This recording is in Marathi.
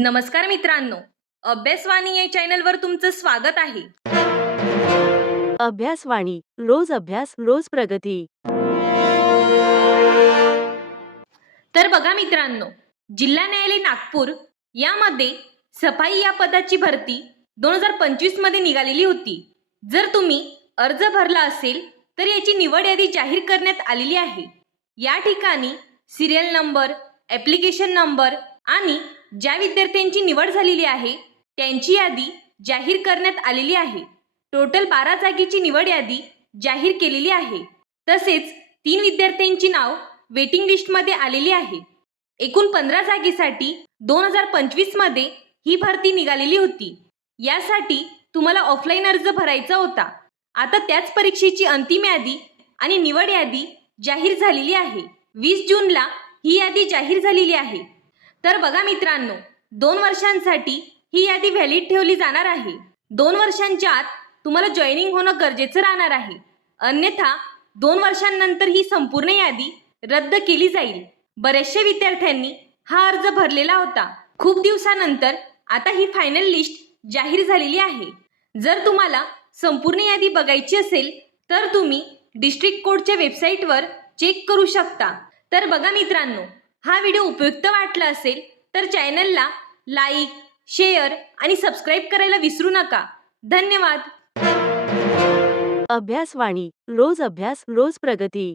नमस्कार मित्रांनो, अभ्यासवाणी या चॅनलवर तुमचं स्वागत आहे. अभ्यासवाणी रोज अभ्यास रोज प्रगती. तर बघा मित्रांनो, जिल्हा न्यायालय नागपूर यामध्ये सफाई या पदाची भरती 2025 मध्ये निघालेली होती. जर तुम्ही अर्ज भरला असेल तर याची निवड यादी जाहीर करण्यात आलेली आहे. या ठिकाणी सिरियल नंबर, ॲप्लिकेशन नंबर आणि ज्या विद्यार्थ्यांची निवड झालेली आहे त्यांची यादी जाहीर करण्यात आलेली आहे. टोटल 12 जागेची निवड यादी जाहीर केलेली आहे. तसेच 3 विद्यार्थ्यांची नाव वेटिंग लिस्टमध्ये आलेली आहे. एकूण 15 जागेसाठी 2025 मध्ये ही भरती निघालेली होती. यासाठी तुम्हाला ऑफलाईन अर्ज भरायचा होता. आता त्याच परीक्षेची अंतिम यादी आणि निवड यादी जाहीर झालेली आहे. 20 जूनला ही यादी जाहीर झालेली आहे. तर बघा मित्रांनो, 2 वर्षांसाठी ही यादी व्हॅलिड ठेवली जाणार आहे. 2 वर्षांच्या आत तुम्हाला जॉईनिंग होणं गरजेचं राहणार आहे. अन्यथा 2 वर्षांनंतर ही संपूर्ण यादी रद्द केली जाईल. बऱ्याचशा विद्यार्थ्यांनी हा अर्ज भरलेला होता. खूप दिवसानंतर आता ही फायनल लिस्ट जाहीर झालेली आहे. जर तुम्हाला संपूर्ण यादी बघायची असेल तर तुम्ही डिस्ट्रिक्ट कोर्टच्या वेबसाईटवर चेक करू शकता. तर बघा मित्रांनो, हा व्हिडिओ उपयुक्त वाटला असेल तर चॅनलला लाईक, शेअर आणि सबस्क्राईब करायला विसरू नका. धन्यवाद. अभ्यासवाणी रोज अभ्यास रोज प्रगती.